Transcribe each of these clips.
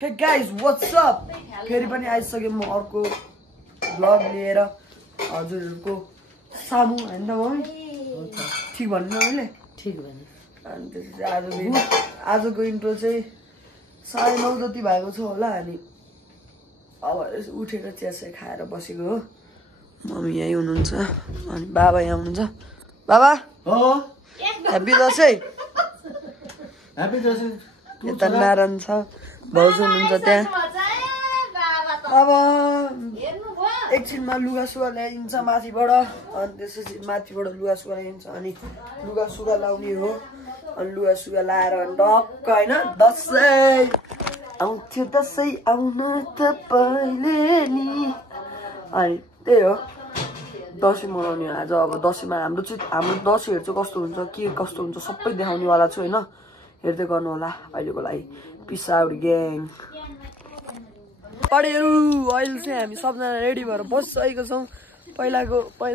Hey guys, what's up? फेरि पनि आइसके म अर्को भ्लग लिएर हजुरहरुको सामु हैन त मम्मी ठीक भन्नु मैले ठीक भने अनि त्यसपछि आजको इन्ट्रो चाहिँ 9:30 जति भएको छ होला अनि अब उठेर चिया खाएर बसेको हो मम्मी यही हुनुहुन्छ अनि बाबा यहाँ हुनुहुन्छ बाबा हो ह्यापी दशैं ह्यापी दशैं यता नारायण छ भाउजू हुनुहुन्छ त्यहाँ अब एकछिनमा लुगा सुगा ल्याइन्छ माथिबाट अनि त्यसपछि माथिबाट लुगा सुगा ल्याइन्छ अनि लुगा सुगा लाउने हो अनि लुगा सुगा लाएर डक्क हैन दशैं आउँथ्यो दशैं आउन तपाईले नि अनि त्यही हो दशैं मनाउने आज अब दशैंमा हाम्रो दशैंहरु चाहिँ कस्तो हुन्छ के कस्तो हुन्छ सबै देखाउने वाला छु हैन हेर्दै गर्नु होला अहिलेको लागि पिस आउट ग्याङ पढेहरु अहिले चाहिँ हामी सबजना रेडी भएर बसिसकेको छौं पहिला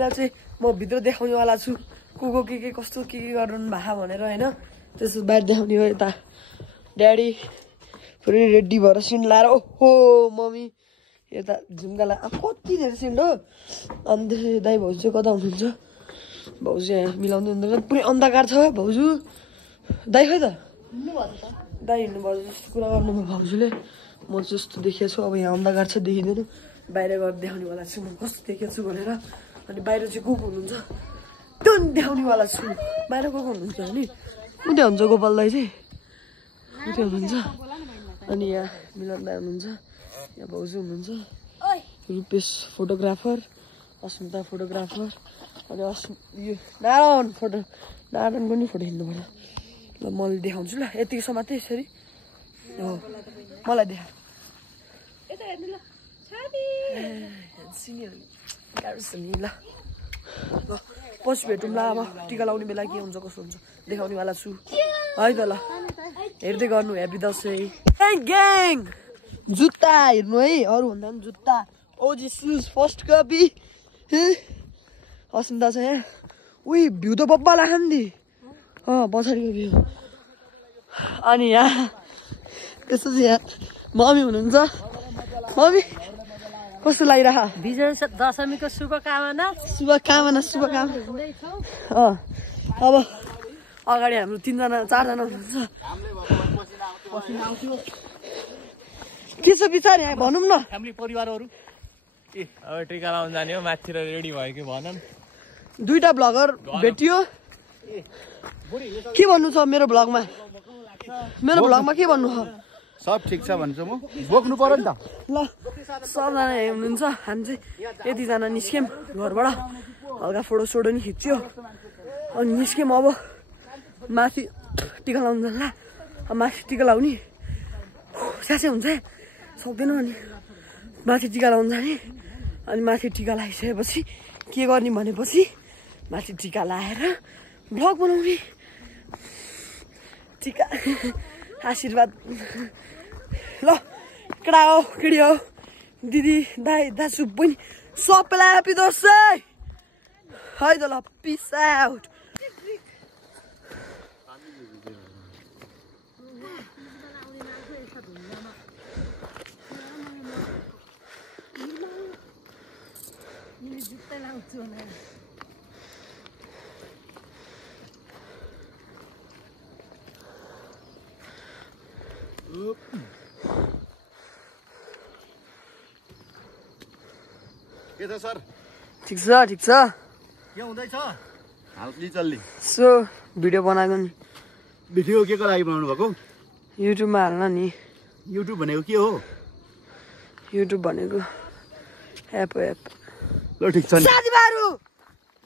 चाहिँ म भित्र देखाउने वाला छु को के कस्तो के गर्नु भा भनेर हैन त्यसो बाहिर देखाउने हो यता ड्याडी पुरै रेडी भएर सिन लाएर ओहो मम्मी यता झुम्काला कति धेरै सिन हो अनि त्यसपछि दाइ भाउजू चाहिँ कता हुनुहुन्छ भाउजू यहाँ मिलाउँदै हुनुहुन्छ पुरै अन्धकार छ भाउजू दाइ खै त दाइ हिँड्नुभयो जस्तो कुरा गर्नुभयो भाउजूले म जस्तो देखेको छु अब यहाँ अन्धकार छ देखिँदैन बाहिर गएर देखाउने वाला छु म कस्तो देखेको छु भनेर अनि बाहिर चाहिँ को हुनुहुन्छ त्यो देखाउने वाला छु बाहिर को हुनुहुन्छ अनि उतै हुन्छ गोपाल दाइ चाहिँ उतै हुनुहुन्छ अनि यहाँ मिलन दाइ हुनुहुन्छ यहाँ भाउजू हुनुहुन्छ रुपेश फोटोग्राफर अस्मिता फोटोग्राफर अनि यो नारायणको नि फोटो खिच्नु पर्यो ल मैले देखाउँछु ल यतिको समात्रै यसरी हो मलाई देखा ल पछि भेटौँ ल अब टिका लाउने बेला के हुन्छ कसो हुन्छ देखाउने वाला छु है त ल हेर्दै गर्नु ह्यापी दशैं ग्याङ जुत्ता हेर्नु है अरू भन्दा पनि जुत्ता ओजी सुज फर्स्ट कपी अस्मिता छ यहाँ उही भ्यू त बब्बा लाग्छ नि पछाडिको भ्यू अनि यहाँ त्यसपछि यहाँ मम्मी हुनुहुन्छ मम्मी कस्तो लागिरह विजय दशमीको शुभकामना अब अगाडि हाम्रो 4जना हुनुहुन्छ के छ विचार यहाँ भनौँ न फ्यामिली परिवारहरु अब टिका लाउन जाने हो माथितिर रेडी भयो कि भनन् दुईटा ब्लगर भेटियो के भन्नु छ मेरो भ्लगमा के भन्नु छ सब ठीक छ भन्छु म बोक्नु पर्यो नि त ल सबजना हुनुहुन्छ हामी चाहिँ यतिजना निस्क्यौँ घरबाट हल्का फोटो नि खिच्यो अनि निस्क्यौँ अब माथि टिका लाउनु जाला माथि टिका लाउने स्यासे हुन्छ सक्दैन अनि माथि टिका लाउनु जाने अनि माथि टिका लगाइसकेपछि के गर्ने भनेपछि माथि टिका लाएर भ्लग बनाउने टिका आशीर्वाद ल केटा हो केटी हो दिदी दाइ दाजु बहिनी सबैलाई ह्यापी दशैं है त ल पिस आउट के छ सर ठिक छ के हुँदैछ हालचाल चल्ली सो भिडियो बनाएको नि भिडियो के को लागि बनाउनु भएको युट्युबमा हाल्न नि युट्युब भनेको के हो युट्युब भनेको एप ल ठिक छ नि साथीभाइहरु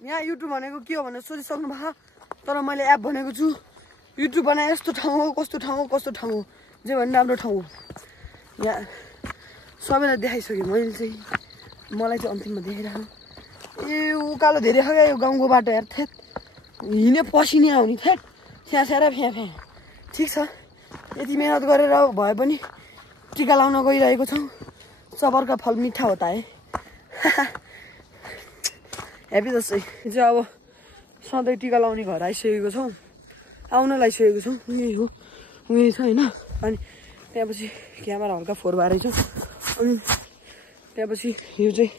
यहाँ युट्युब भनेको के हो भनेर सोचिसक्नु भएको तर मैले एप भनेको छु युट्युब बनाए यस्तो ठाउँ हो कस्तो ठाउँ हो जे भन्ने राम्रो ठाउँ हो यहाँ सबैलाई देखाइसकेँ मैले चाहिँ मलाई चाहिँ अन्तिममा देखिरहेको ए उकालो धेरै खायो यो गाउँको बाटो हेर थेट हिँडे पसिने आउने थेट स्यासेर फ्या ठिक छ यति मेहनत गरेर भए पनि टिका लाउन गइरहेको छौँ सबरका फल मिठा होता है ह्यापी दशैं चाहिँ अब सधैँ टिका लाउने घर आइसकेको छौँ आउन लागिसकेको छौँ यही हो उयो छ होइन अनि त्यहाँपछि क्यामेरा हल्का फोहोर भएर छ। अनि त्यहाँपछि यो चाहिँ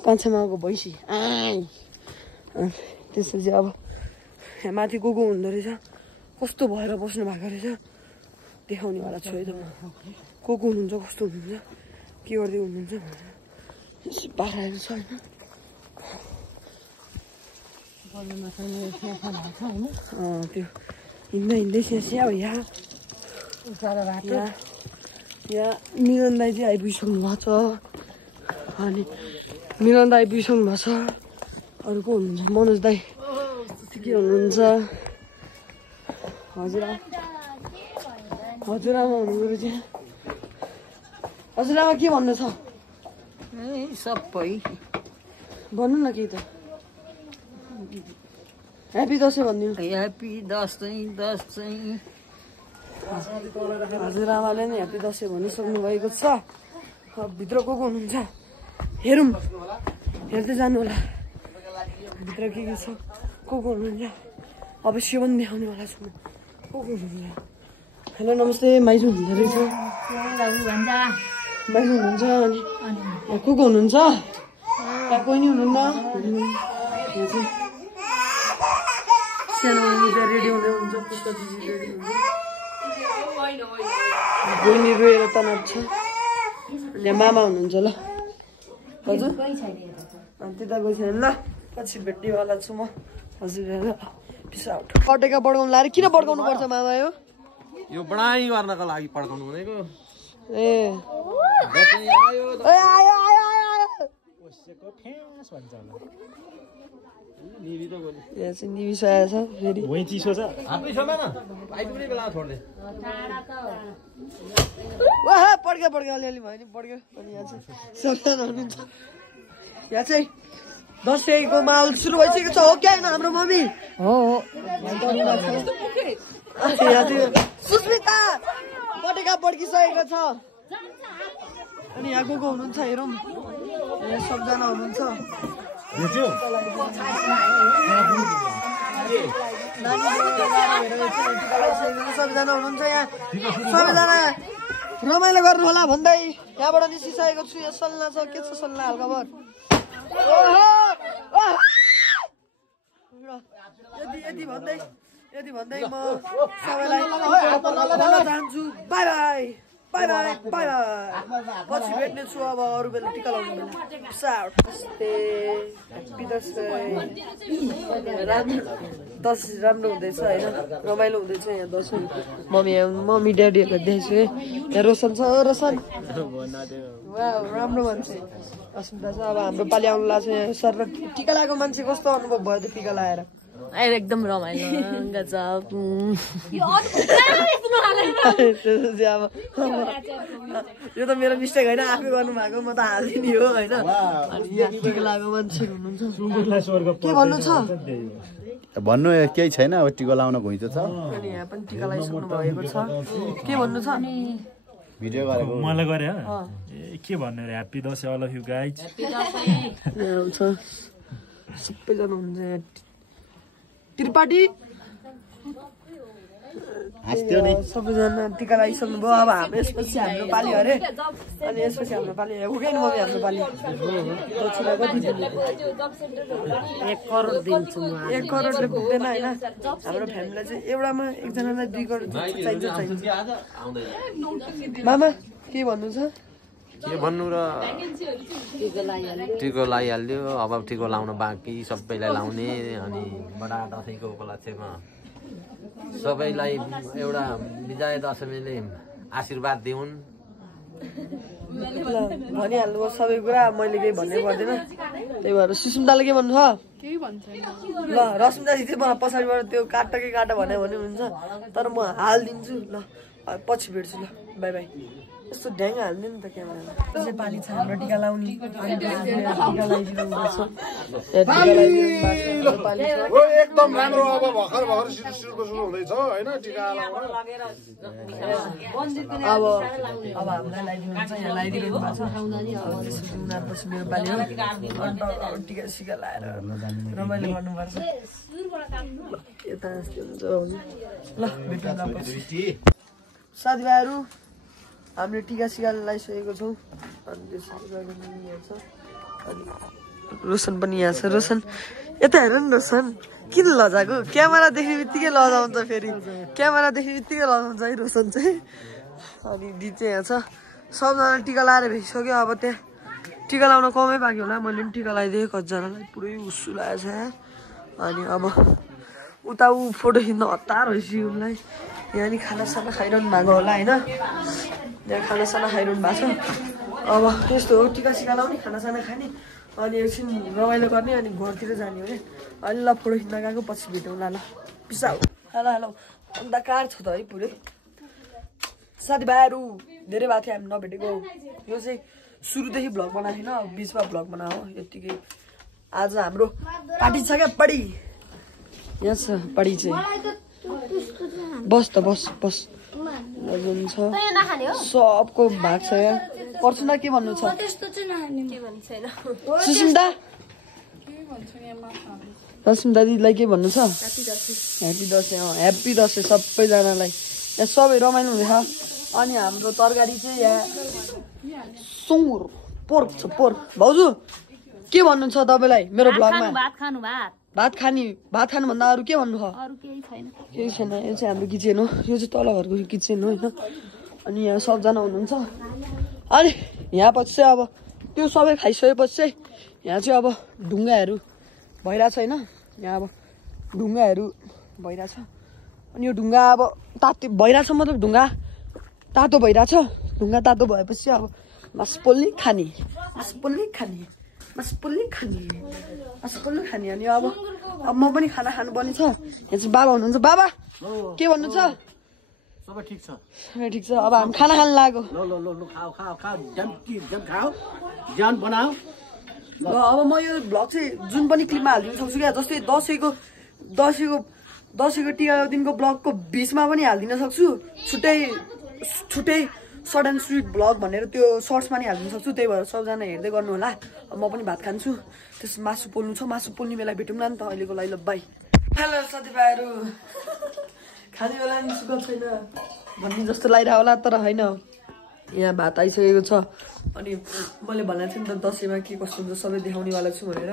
कान्छा मामाको भैँसी त्यसपछि अब यहाँ माथि को हुँदो रहेछ, कस्तो भएर बस्नु भएको रहेछ देखाउनेवाला छु है त म। को हुनुहुन्छ, कस्तो हुनुहुन्छ, के गर्दै हुनुहुन्छ भनेर बाख्राहरू छ होइन। त्यो हिँड्दै स्यास्या हो। यहाँ मिलन दाई चाहिँ आइपुगिसक्नु भएको छ। अनि मिलन दाई आइपुगिसक्नु भएको छ। अरू को हुनुहुन्छ, मनोज दाई के हुनुहुन्छ, हजुरआमा हुनुहुँदो रहेछ। हजुरआमा के भन्नु छ? सबै भन्नु न केही त। ह्याप्पी दसैँ भनिदिनु। ह्याप्पी दसैँ। हजुरआमाले नै ह्याप्पी दसैँ भनिसक्नु भएको छ। भित्र को हुनुहुन्छ हेरौँ, हेर्दै जानु होला भित्र के छ, को हुनुहुन्छ। अवश्य पनि देखाउनेवाला छु म को हुनुहुन्छ। हेलो नमस्ते, माइजू हुँदो रहेछ। माइजू हुनुहुन्छ। अनि यहाँ को हुनुहुन्छ, यहाँ कोही नि हुनुहुन्न। यहाँ चाहिँ सानो त्यहाँ रेडी हुँदै हुन्छ, पुस्ता दिदी रेडी हुन्छ। बहिनी रोएर तनाव छ। यहाँ मामा हुनुहुन्छ ल हजुर। अनि त्यता गएको छैन ल, पछि भेट्नेवाला छु म हजुर। Peace out. पटेका पड्काउनु लाएर किन पड्काउनु पर्छ मामा? यो बढाइ गर्नको लागि पड्काउनु भनेको। ए आयो आयो आयो आयो यहाँ चाहिँ निबिसकेको छ फेरि। वही चिसो छ पड्क्यो अलिअलि भयो नि पड्क्यो। अनि यहाँ चाहिँ सबजना हुनुहुन्छ। यहाँ चाहिँ दसैँको माहौल सुरु भइसकेको छ हो क्या हाम्रो मम्मी? हो सुस्मिता पटेका पड्किसकेको छ। अनि यहाँ को हुनुहुन्छ हेरौँ। यहाँ सबजना हुनुहुन्छ। सबैजना हुनुहुन्छ यहाँ। सबैजना रमाइलो गर्नु होला भन्दै यहाँबाट निस्किसकेको छु। यहाँ सल्लाह छ, के छ सल्लाह हालखबर? यति भन्दै म सबैलाई भन्न चाहन्छु by by by by by by. पछि भेट्ने छु अब अरू बेला टिका लाउनु बेला। दसैँ राम्रो हुँदैछ होइन, रमाइलो हुँदैछ यहाँ दसैँ। मम्मी ड्याडीहरूलाई देखेको छु है। यहाँ रोशन छ, रोशन राम्रो मान्छे। अस्मिता छ। अब हाम्रो पालि आउनु लाग्छ यहाँ सर। टिका लगाएको मान्छे कस्तो अनुभव भयो त टिका लगाएर? एकदम रमाइलो गजब। यो त मेरो मिस्टेक होइन, आफै गर्नु भएको, म त हालिदिने हो होइन। टिका लगाएको मान्छेहरू हुनुहुन्छ। के भन्नु छ? भन्नु केही छैन, अब टिका लाउन घुइँचो छ। अनि यहाँ पनि टिका लगाइसक्नु भएको छ। के भन्नु छ? भिडियो गरेको मलाई गरे के भन्नु रे? Happy Dashain all of you guys. सबैजना हुन्छ यहाँ। त्रिपाठी सबैजना टिका लगाइसक्नु भयो। अब हाम्रो यसपछि हाम्रो पालि अरे। अनि यसपछि हाम्रो पालि पुगेन मम्मी हाम्रो पालि। दक्षिणा कति दिनु? 1 करोड दिन्छु म। 1 करोडले पुग्दैन होइन। हाम्रो फ्यामिलीलाई चाहिँ एउटामा एकजनालाई 2 करोड चाहिन्छ। मामा के भन्नु छ? के भन्नु र, टिको लगाइहाल्यो। अब टिको लाउन बाँकी, सबैलाई लाउने। अनि बडा दसैँको उपलक्ष्यमा सबैलाई एउटा विजय दशमीले आशीर्वाद दिउन्। भनिहाल्नु सबै कुरा, मैले केही भन्नै पर्दैन। त्यही भएर सुस्मिताले के भन्नु छ? ल रश्मिता चाहिँ म पछाडिबाट त्यो काट भन्यो भने हुन्छ, तर म हालिदिन्छु। ल पछि भेट्छु ल, बाई बाई। यस्तो ढ्याङ हाल्ने नि त क्यामेरामा। त्यसै पालि छ हाम्रो टिका लाउने। टिका लगाइदिनु पर्छ। एकदम राम्रो। अब भर्खर सुरु हुँदैछ होइन टिका लाउन। अब हामीलाई लगाइदिनुहुन्छ, यहाँ लगाइदिनु भएको छ। त्यसपछि उनीहरू पछि मेरो पालि हो। टिका सिका लगाएर रमाइलो गर्नुपर्छ। यता हुन्छ ल भेट्नु पछि। साथीभाइहरू हामीले टिका सिका लगाइसकेको छौँ अनि त्यसपछि यहाँ छ अनि रोशन पनि यहाँ छ रोशन यता हेर नि रोशन किन लजाएको क्यामेरा देख्ने बित्तिकै लजाउँछ फेरि क्यामेरा देख्ने बित्तिकै लजाउँछ है रोशन चाहिँ अनि दिदी चाहिँ यहाँ छ सबजना टिका लाएर भइसक्यो अब त्यहाँ टिका लाउन कमै बाँकी होला मैले पनि टिका लगाइदिएँ कतिजनालाई पुरै हुस्सु लागेको छ अनि अब उता ऊ फोटो खिच्न हतार भइसक्यो उसलाई यहाँ नि खानासाना खाइरहनु भएको होला होइन यहाँ खानासाना खाइरहनु भएको छ अब त्यस्तो हो टिका सिका लाउने खानासाना खाने अनि एकछिन रमाइलो गर्ने अनि घरतिर जाने हो अरे अहिले ल फोटो खिच्न गएको पछि भेटौँला ल पिसा हेलो हेलो अन्धकार छ त है पुरै साथीभाइहरू धेरै भएको थियो हामी नभेटेको यो चाहिँ सुरुदेखि भ्लग बनाएको थिएन अब बिचमा भ्लग बनाएको यत्तिकै आज हाम्रो पार्टी छ क्या पार्टी यहाँ छ पार्टी चाहिँ बस त बस बस जुन छ सबको भाग छ यहाँ पर्सुन्दा के भन्नु छ सुस्मिता रश्मिता दिदीलाई के भन्नु छ ह्याप्पी दसैँ ह्याप्पी दसैँ सबैजनालाई यहाँ सबै रमाइलो हुँदैछ अनि हाम्रो तरकारी चाहिँ यहाँ सुँगुर पोर्क छ पोर्क भाउजू के भन्नु छ तपाईँलाई मेरो ब्लगमा भात खानु भन्दा अरू के भन्नु छ केही छैन यो चाहिँ हाम्रो किचन हो यो चाहिँ तल घरको किचन हो होइन अनि यहाँ सबजना हुनुहुन्छ अनि यहाँ पछि चाहिँ अब त्यो सबै खाइसकेपछि चाहिँ यहाँ चाहिँ अब ढुङ्गाहरू भइरहेछ होइन यहाँ अब ढुङ्गाहरू भइरहेछ अनि यो ढुङ्गा अब तातो भइरहेछ मतलब ढुङ्गा तातो भइरहेछ ढुङ्गा तातो भएपछि अब मासु पोल्ने खाने अनि अब म पनि खाना खानुपर्ने छ यहाँ चाहिँ बाबा हुनुहुन्छ बाबा के भन्नु छ सबै ठिक छ ठिक छ अब हामी खाना खान लाग्यो अब म यो भ्लग चाहिँ जुन पनि क्लिपमा हालिदिनु सक्छु क्या जस्तै दसैँको टिकाको दिनको ब्लगको बिचमा पनि हालिदिन सक्छु छुट्टै सर्ट एन्ड स्विट ब्लग भनेर त्यो सर्ट्समा नि हालिदिनु सक्छु त्यही भएर सबजना हेर्दै गर्नु होला म पनि भात खान्छु त्यस मासु पोल्नु छ मासु पोल्ने बेला भेटौँला नि त अहिलेको लागि ल बाई हेलो साथीभाइहरू खाने बेला नि सुख छैन भन्ने जस्तो लागिरहेको होला तर होइन यहाँ भात आइसकेको छ अनि मैले भनेको थिएँ नि त दसैँमा के कस्तो हुन्छ सबै देखाउनेवाला छु भनेर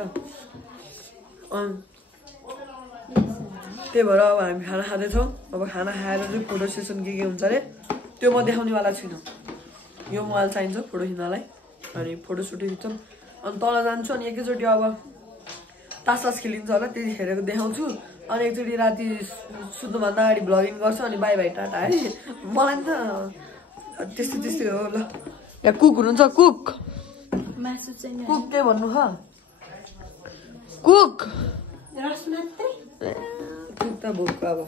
त्यही भएर अब हामी खाना खाँदैछौँ अब खाना खाएर चाहिँ फोटो सेसन के हुन्छ अरे त्यो म देखाउनेवाला छुइनँ यो मोबाइल चाहिन्छ फोटो खिच्नलाई अनि फोटो सुटो खिच्छौँ अनि तल जान्छु अनि एकैचोटि अब तास खेलिन्छ होला त्यतिखेर देखाउँछु अनि एकचोटि राति सुत्नुभन्दा अगाडि भ्लगिङ गर्छु अनि बाई बाई टाटा है मलाई नि त त्यस्तै हो ल यहाँ कुक हुनुहुन्छ कुक के भन्नु छ कुक त भोकको अब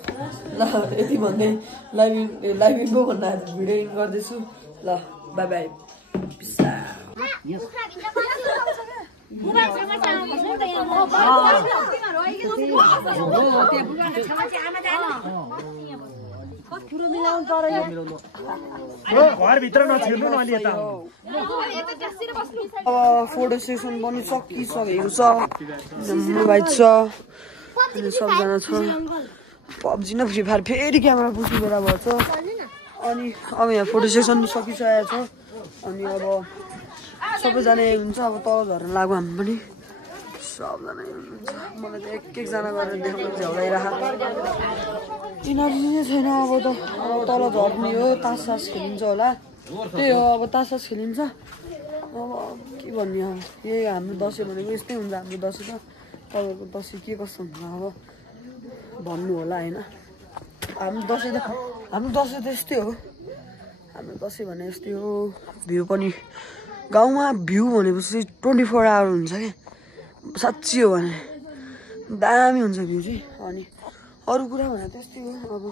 ल यति भन्दै लाइभिङको भन्दा भिडियो गर्दैछु ल बाई बाई घरभित्र नछिर्नु न अलि यता अब फोटो सेसन पनि सकिसकेको छ मोबाइल छ सबजना छ पब्जी न फ्री फायर फेरि क्यामेरा पुग्ने बेला भएछ अनि अब यहाँ फोटो सेसन सकिसकेको छ अनि अब सबैजना हुन्छ अब तल झर्न लाग्यो हामी पनि सबजना हुनुहुन्छ मलाई त एकजना गरेर देखाउनु झ्याउलाइराख तिनीहरू नै छैन अब त अब तल झर्ने हो तास खेलिन्छ होला त्यही हो अब तास खेलिन्छ अब के भन्ने अब यही हाम्रो दसैँ भनेको यस्तै हुन्छ हाम्रो दसैँ त तपाईँको दसैँ के कस्तो हुन्छ अब भन्नु होला होइन हाम्रो दसैँ त यस्तै हो हाम्रो दसैँ भने यस्तै हो भ्यू पनि गाउँमा भ्यू भनेपछि 24 आवर हुन्छ क्या साँच्ची हो भने दामी हुन्छ भ्यू चाहिँ अनि अरू कुरा भने त्यस्तै हो अब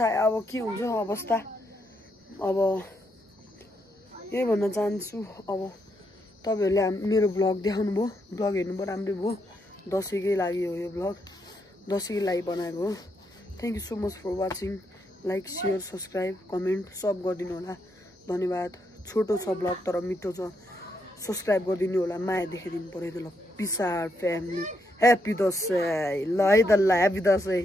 अब के हुन्छ अवस्था अब यही भन्न चाहन्छु अब तपाईँहरूले मेरो भ्लग देखाउनु भयो भ्लग हेर्नुभयो राम्रै भयो दसैँकै लागि हो यो भ्लग दसैँकै लागि बनाएको हो thank you so much for watching like share subscribe comment सब गरिदिनु होला धन्यवाद छोटो छ भ्लग तर मिठो छ सब्सक्राइब गरिदिनु होला माया देखाइदिनु पऱ्यो त ल peace our family happy Dashain ल है त ल ह्याप्पी दसैँ